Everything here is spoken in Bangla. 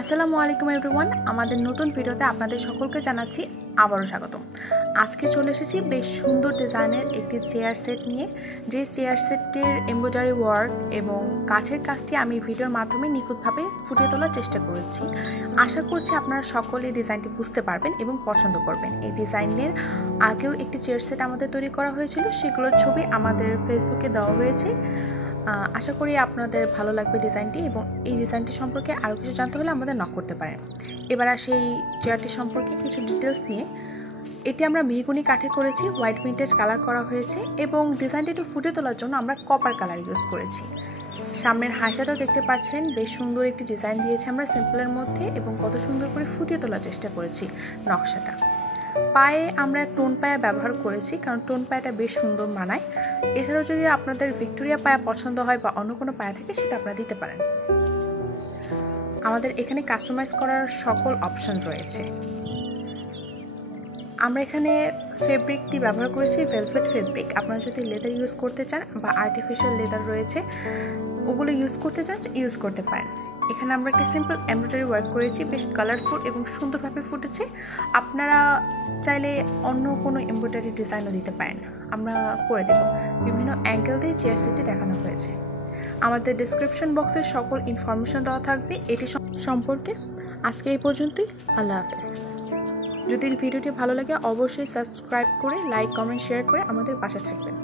আসসালামু আলাইকুম এভরিওয়ান, আমাদের নতুন ভিডিওতে আপনাদের সকলকে জানাচ্ছি আবারও স্বাগতম। আজকে চলে এসেছি বেশ সুন্দর ডিজাইনের একটি চেয়ার সেট নিয়ে, যে চেয়ার সেটটির এমব্রয়ডারি ওয়ার্ক এবং কাঠের কাজটি আমি ভিডিওর মাধ্যমে নিখুঁতভাবে ফুটিয়ে তোলার চেষ্টা করেছি। আশা করছি আপনারা সকলে ডিজাইনটি বুঝতে পারবেন এবং পছন্দ করবেন। এই ডিজাইনের আগেও একটি চেয়ার সেট আমাদের তৈরি করা হয়েছিল, সেগুলোর ছবি আমাদের ফেসবুকে দেওয়া হয়েছে। আশা করি আপনাদের ভালো লাগবে ডিজাইনটি, এবং এই ডিজাইনটি সম্পর্কে আরও কিছু জানতে হলে আমাদের নক করতে পারেন। এবার আসি এই চেয়ারটি সম্পর্কে কিছু ডিটেলস নিয়ে। এটি আমরা মেহগনি কাঠে করেছি, হোয়াইট ভিন্টেজ কালার করা হয়েছে এবং ডিজাইনটি একটু ফুটে তোলার জন্য আমরা কপার কালার ইউজ করেছি। সামনের হাঁসাটাও দেখতে পাচ্ছেন, বেশ সুন্দর একটি ডিজাইন দিয়েছি আমরা সিম্পলের মধ্যে, এবং কত সুন্দর করে ফুটিয়ে তোলার চেষ্টা করেছি নকশাটা। পায়ে আমরা টোন পায়া ব্যবহার করেছি, কারণ টোন পায়াটা বেশ সুন্দর মানায়। এছাড়াও যদি আপনাদের ভিক্টোরিয়া পায়া পছন্দ হয় বা অন্য কোনো পায়া থাকে, সেটা আপনারা দিতে পারেন। আমাদের এখানে কাস্টমাইজ করার সকল অপশন রয়েছে। আমরা এখানে ফেব্রিকটি ব্যবহার করেছি ভেলভেট ফেব্রিক। আপনারা যদি লেদার ইউজ করতে চান বা আর্টিফিশিয়াল লেদার রয়েছে ওগুলো ইউজ করতে চান, ইউজ করতে পারেন। এখানে আমরা একটি সিম্পল এমব্রয়ডারি ওয়ার্ক করেছি, বেশ কালারফুল এবং সুন্দরভাবে ফুটেছে। আপনারা চাইলে অন্য কোনো এমব্রয়ডারি ডিজাইনও দিতে পারেন, আমরা করে দেব। বিভিন্ন অ্যাঙ্গেল দিয়ে চেয়ার সেটটি দেখানো হয়েছে। আমাদের ডেসক্রিপশন বক্সে সকল ইনফরমেশন দেওয়া থাকবে এটি সম্পর্কে। আজকে এই পর্যন্তই, আল্লাহ হাফেজ। যদি ভিডিওটি ভালো লাগে অবশ্যই সাবস্ক্রাইব করে লাইক, কমেন্ট, শেয়ার করে আমাদের পাশে থাকবেন।